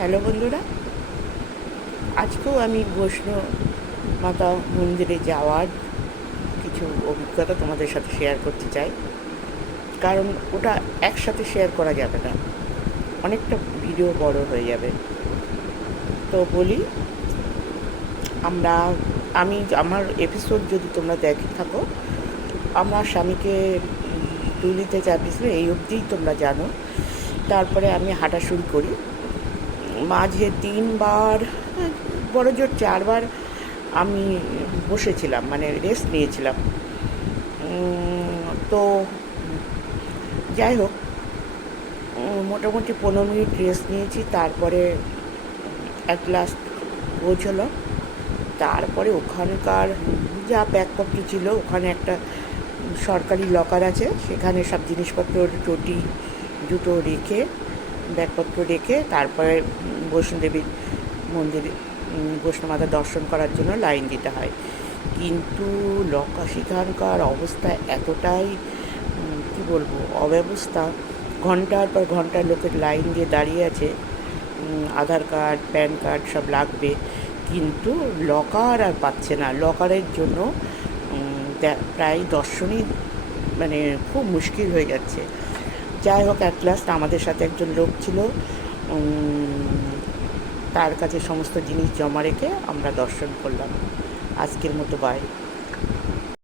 Hello বন্ধুরা, আজকেও আমি বৈষ্ণব মাতা মন্দিরে যাওয়ার কিছু অভিজ্ঞতা তোমাদের সাথে শেয়ার করতে চাই। কারণ ওটা একসাথে শেয়ার করা যাবে না, অনেকটা ভিডিও বড় হয়ে যাবে। তো বলি, আমরা আমি আমার এপিসোড যদি তোমরা দেখে থাকো, আমার স্বামীকে তুলিতে চাপিয়েছিল এই অবধিই তোমরা জানো। তারপরে আমি হাঁটা শুরু করি। মাঝে 3বার, বড় জোর 4বার আমি বসেছিলাম, মানে রেস্ট নিয়েছিলাম। তো যাই হোক, মোটামুটি 15 মিনিট রেস্ট নিয়েছি। তারপরে অ্যাট লাস্ট পৌঁছলাম। তারপরে ওখানকার যা ব্যাগপত্র ছিল, ওখানে একটা সরকারি লকার আছে, সেখানে সব জিনিসপত্র, চটি জুতো রেখে, ব্যাগপত্র রেখে তারপরে বৈষ্ণোদেবীর মন্দিরে, বৈষ্ণব মাতা দর্শন করার জন্য লাইন দিতে হয়। কিন্তু সেখানকার অবস্থা এতটাই কী বলবো, অব্যবস্থা। ঘন্টার পর ঘন্টা লোকের লাইন দিয়ে দাঁড়িয়ে আছে, আধার কার্ড, প্যান কার্ড সব লাগবে, কিন্তু লকার আর পাচ্ছে না। লকারের জন্য প্রায় দর্শনই মানে খুব মুশকিল হয়ে যাচ্ছে। যাই হোক, অ্যাট লাস্ট আমাদের সাথে একজন লোক ছিল, তার কাছে সমস্ত জিনিস জমা রেখে আমরা দর্শন করলাম। আজকের মতো বাই।